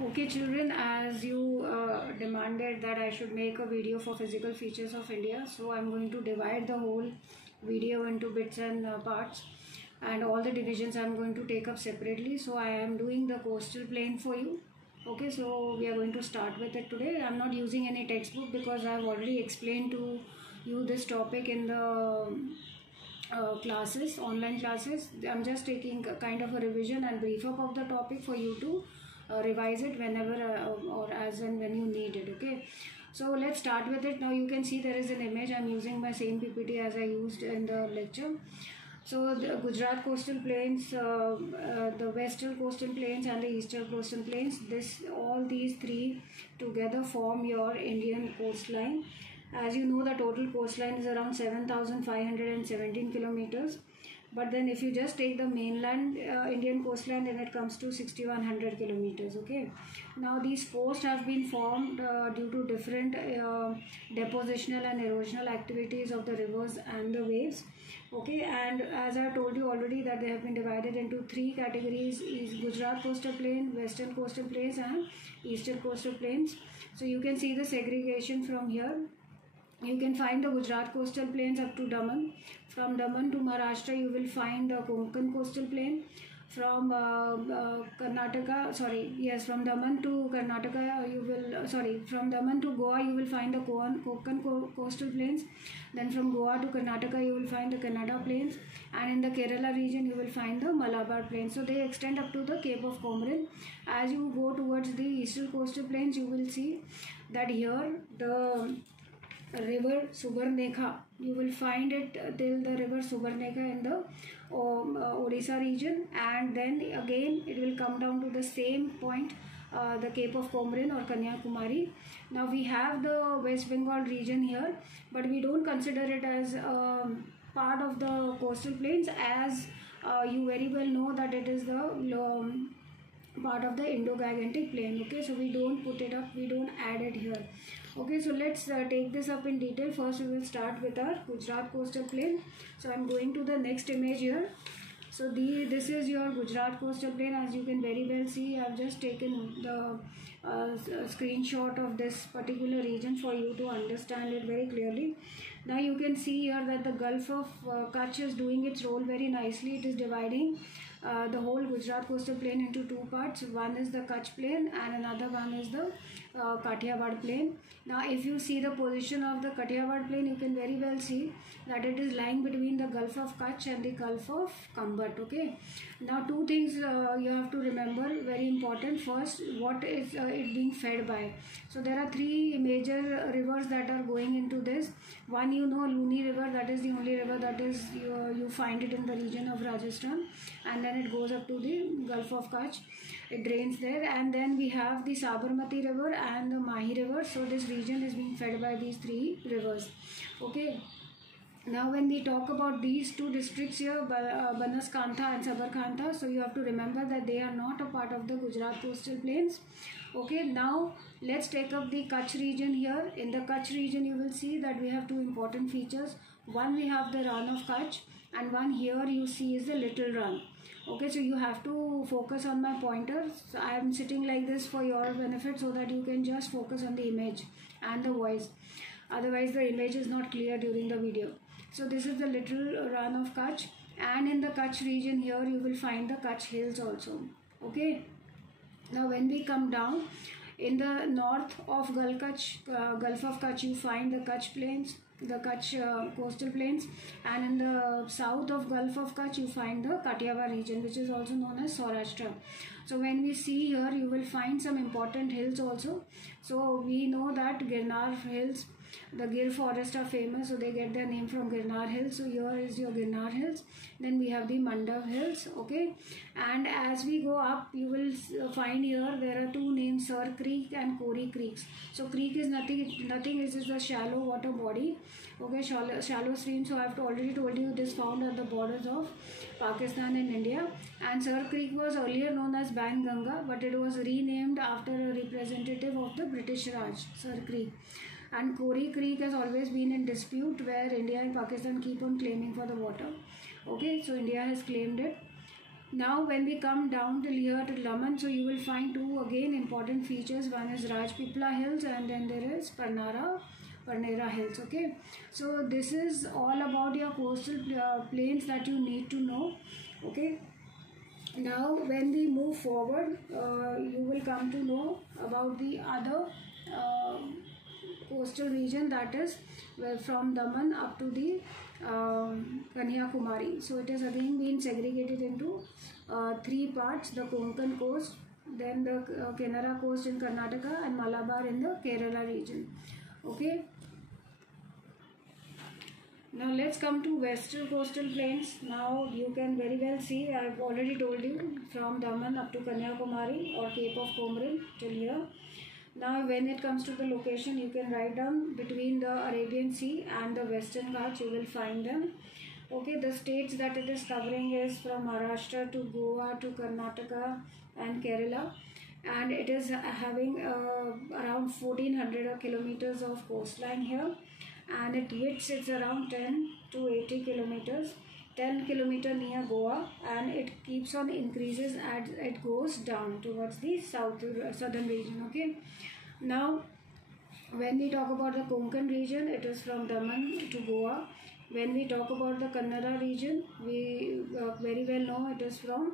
Okay children, as you demanded that I should make a video for physical features of India, so I'm going to divide the whole video into bits and parts, and all the divisions I'm going to take up separately. So I am doing the coastal plain for you. Okay, so we are going to start with it today. I'm not using any textbook because I've already explained to you this topic in the classes, online classes. I'm just taking a kind of a revision and brief up of the topic for you to revise it whenever or as and when you need it. Okay, so let's start with it. Now you can see there is an image. I'm using my same PPT as I used in the lecture. So the Gujarat coastal plains, the western coastal plains and the eastern coastal plains, all these three together form your Indian coastline. As you know, the total coastline is around 7,517 kilometers. But then if you just take the mainland Indian coastline, then it comes to 6,100 kilometers. Okay. Now these coasts have been formed due to different depositional and erosional activities of the rivers and the waves. Okay, and as I told you already that they have been divided into three categories: is Gujarat coastal plain, western coastal plains and eastern coastal plains. So you can see the segregation from here. You can find the Gujarat coastal plains up to Daman. From Daman to Maharashtra, you will find the Konkan coastal plain. From Karnataka, from Daman to Karnataka, from Daman to Goa, you will find the Konkan coastal plains. Then from Goa to Karnataka, you will find the Kannada plains. And in the Kerala region, you will find the Malabar plains. So they extend up to the Cape of Comorin. As you go towards the eastern coastal plains, you will see that here the river Subarnekha, you will find it till the river Subarnekha in the Odisha region, and then again it will come down to the same point, the Cape of Comorin or Kanyakumari. Now we have the West Bengal region here, but we don't consider it as part of the coastal plains, as you very well know that it is the part of the Indo-Gigantic plain. Okay, so we don't put it up, we don't add it here. Okay, so let's take this up in detail. First we will start with our Gujarat coastal plain. So I'm going to the next image here. So this is your Gujarat coastal plain. As you can very well see, I've just taken the screenshot of this particular region for you to understand it very clearly. Now you can see here that the Gulf of Kutch is doing its role very nicely. It is dividing the whole Gujarat coastal plain into two parts. One is the Kutch plain and another one is the Kathiawar plain. Now if you see the position of the Kathiawar plain, you can very well see that it is lying between the Gulf of Kutch and the Gulf of Kambat. Okay, now two things you have to remember, very important. First, what is it being fed by? So there are three major rivers that are going into this. One, you know, Luni river, that is the only river that is you find it in the region of Rajasthan, and then it goes up to the Gulf of Kutch. It drains there, and then we have the Sabarmati river and the Mahi river. So this region is being fed by these three rivers. Okay. Now when we talk about these two districts here, Banaskantha and Sabarkantha, so you have to remember that they are not a part of the Gujarat coastal plains. Okay, now let's take up the Kutch region here. In the Kutch region, you will see that we have two important features. One, we have the Rann of Kutch, and one here you see is the Little Rann. Okay, so you have to focus on my pointer. So I am sitting like this for your benefit so that you can just focus on the image and the voice. Otherwise the image is not clear during the video. So this is the Little Rann of Kutch, and in the Kutch region here you will find the Kutch Hills also. Okay. Now when we come down, in the north of Gulf of Kutch, you find the Kutch plains, the Kutch coastal plains, and in the south of Gulf of Kutch you find the Kathiawar region, which is also known as Saurashtra. So when we see here, you will find some important hills also. So we know that Girnar Hills, the Gir forest are famous, so they get their name from Girnar Hills. So here is your Girnar Hills. Then we have the Mandav Hills. Okay, and as we go up, you will find here there are two names, Sir Creek and Kori Creeks. So creek is nothing. It is a shallow water body. Okay, shallow stream. So I have already told you it is found at the borders of Pakistan and India. And Sir Creek was earlier known as Bang Ganga, but it was renamed after a representative of the British Raj, Sir Creek. And Kori Creek has always been in dispute, where India and Pakistan keep on claiming for the water. Okay, so India has claimed it. Now when we come down till here to Laman, so you will find two again important features. One is Rajpipla Hills, and then there is Parnera Hills. Okay, so this is all about your coastal plains that you need to know. Okay, now when we move forward, you will come to know about the other coastal region, that is from Daman up to the Kanyakumari. So it is again being segregated into three parts: the Konkan coast, then the Canara coast in Karnataka, and Malabar in the Kerala region. Okay. Now let's come to western coastal plains. Now you can very well see, I have already told you, from Daman up to Kanyakumari or Cape of Comorin till here. Now when it comes to the location, you can write down between the Arabian Sea and the Western Ghats, you will find them. Okay, the states that it is covering is from Maharashtra to Goa to Karnataka and Kerala, and it is having around 1400 kilometers of coastline here, and its width is around 10 to 80 kilometers. 10 kilometer near Goa, and it keeps on increases as it goes down towards the southern region. Okay, now when we talk about the Konkan region, it is from Daman to Goa. When we talk about the Kannada region, we very well know it is from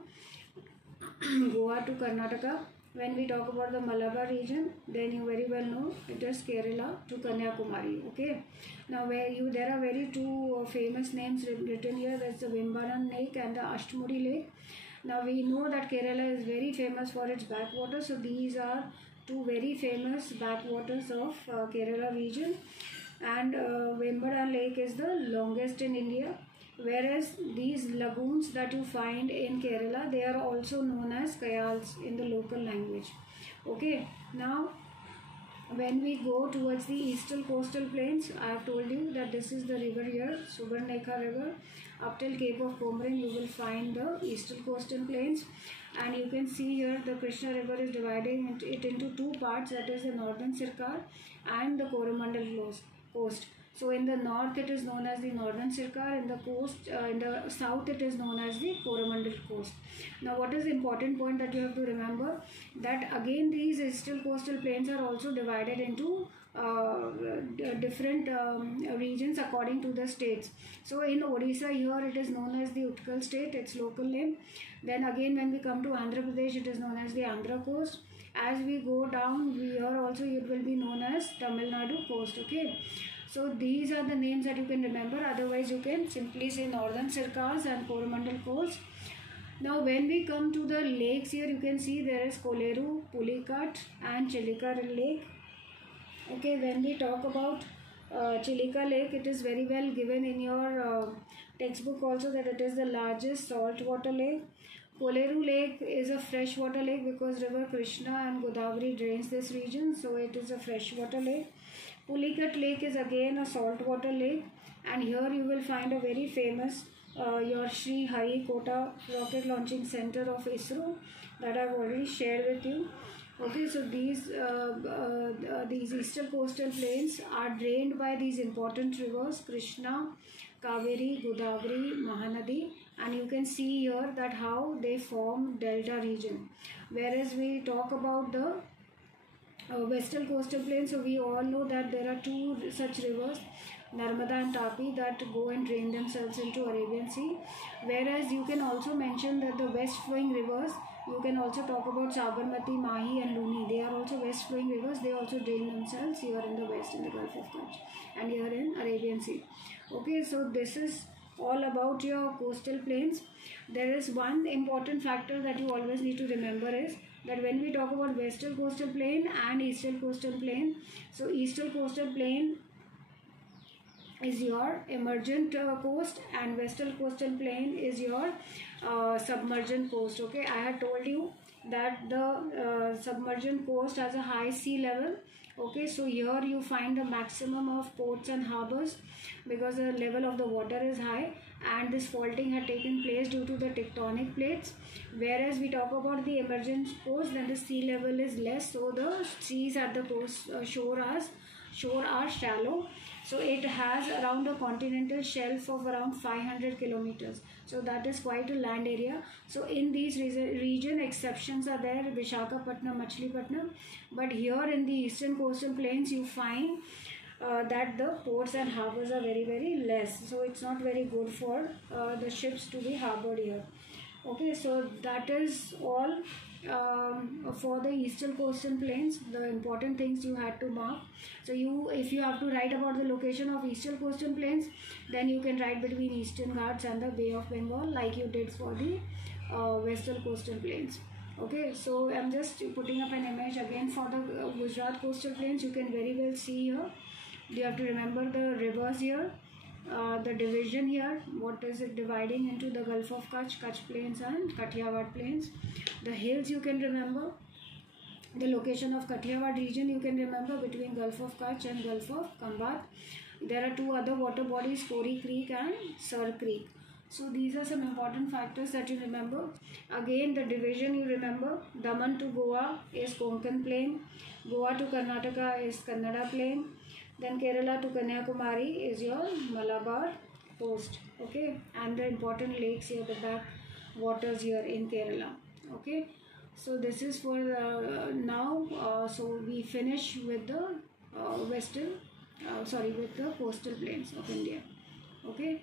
Goa to Karnataka. When we talk about the Malabar region, then you very well know it is Kerala to Kanyakumari. Okay. Now there are very two famous names written here. That's the Vembanan Lake and the Ashtmuri Lake. Now we know that Kerala is very famous for its backwaters. So these are two very famous backwaters of Kerala region. And Vembanan Lake is the longest in India. Whereas these lagoons that you find in Kerala, they are also known as kayals in the local language. Okay, now when we go towards the eastern coastal plains, I have told you that this is the river here, Subarnekha river. Up till Cape of Comorin, you will find the eastern coastal plains, and you can see here the Krishna river is dividing it into two parts, that is the northern Sirkar and the Coromandel coast. So in the north it is known as the northern Sirkar, in the south it is known as the Coromandel coast. Now what is the important point that you have to remember, that again these eastern coastal plains are also divided into different regions according to the states. So in Odisha here it is known as the Utkal state, its local name. Then again when we come to Andhra Pradesh, it is known as the Andhra coast. As we go down here also it will be known as Tamil Nadu coast. Okay. So these are the names that you can remember. Otherwise you can simply say northern Sirkars and Coromandel coast. Now when we come to the lakes here, you can see there is Koleru, Pulicat and Chilika Lake. Okay, when we talk about Chilika Lake, it is very well given in your textbook also that it is the largest saltwater lake. Koleru Lake is a freshwater lake because river Krishna and Godavari drains this region, so it is a freshwater lake. Pulicat Lake is again a saltwater lake, and here you will find a very famous your Sri Hari Kota rocket launching center of ISRO that I have already shared with you. Okay, so these eastern coastal plains are drained by these important rivers Krishna, Kaveri, Godavari, Mahanadi, and you can see here that how they form delta region. Whereas we talk about the western coastal plains, so we all know that there are two such rivers, Narmada and Tapi, that go and drain themselves into Arabian Sea. Whereas you can also mention that the west flowing rivers, you can also talk about Sabarmati, Mahi and Luni. They are also west flowing rivers. They also drain themselves here in the west in the Gulf of Kutch and here in Arabian Sea. Okay, so this is all about your coastal plains. There is one important factor that you always need to remember is that when we talk about western coastal plain and eastern coastal plain, so eastern coastal plain is your emergent coast and western coastal plain is your submergent coast. Okay, I had told you that the submergent coast has a high sea level. Okay, so here you find the maximum of ports and harbors because the level of the water is high, and this faulting had taken place due to the tectonic plates. Whereas we talk about the emergent coast, then the sea level is less, so the seas at the coast shore are shore are shallow. So it has around a continental shelf of around 500 kilometers. So that is quite a land area. So in these region, exceptions are there, Vishakhapatnam, Machilipatnam. But here in the eastern coastal plains, you find that the ports and harbors are very, very less. So it's not very good for the ships to be harbored here. Okay, so that is all for the eastern coastal plains, the important things you had to mark. So if you have to write about the location of eastern coastal plains, then you can write between Eastern Ghats and the Bay of Bengal, like you did for the western coastal plains. Okay, so I'm just putting up an image again for the Gujarat coastal plains. You can very well see here. You have to remember the rivers here. The division here, what is it dividing into the Gulf of Kutch, Kutch Plains and Kathiawar Plains. The hills you can remember. The location of Kathiawar region you can remember between Gulf of Kutch and Gulf of Khambat. There are two other water bodies, Kori Creek and Sur Creek. So these are some important factors that you remember. Again, the division you remember, Daman to Goa is Konkan Plain, Goa to Karnataka is Kannada Plain, then Kerala to Kanyakumari is your Malabar coast. Okay, and the important lakes here, the back waters here in Kerala. Okay, so this is for now. So we finish with the with the coastal plains of India. Okay.